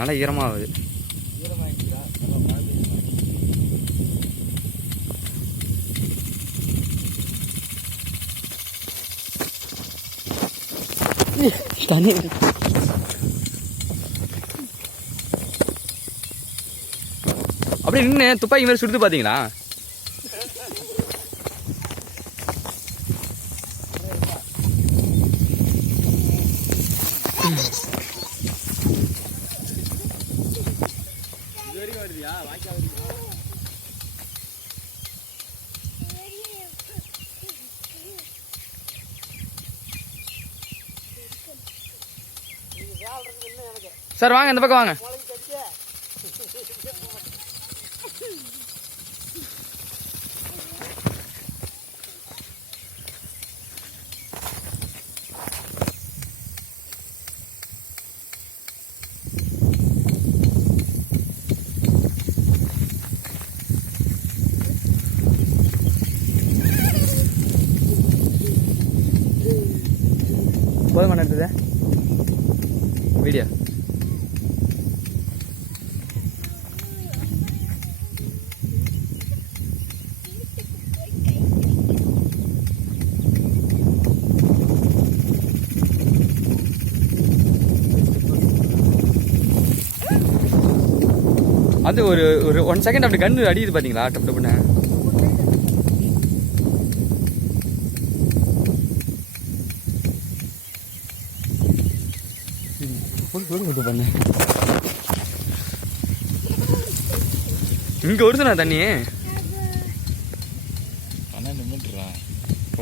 நல்லா ஈரமாகுது. தண்ணி அப்படி நின்று துப்பாக்கி மாதிரி சுடுது பார்த்தீங்களா? சார் வாங்க, இந்த பக்கம் வாங்க. போதுமா நடந்தது வீடியோ? அது ஒரு 1 செகண்ட் அப்படி கண்ணு அடிக்குது பார்த்தீங்களா? டப் டப்புன்னு பண்ணு. இங்கே வருதுண்ணா தண்ணி.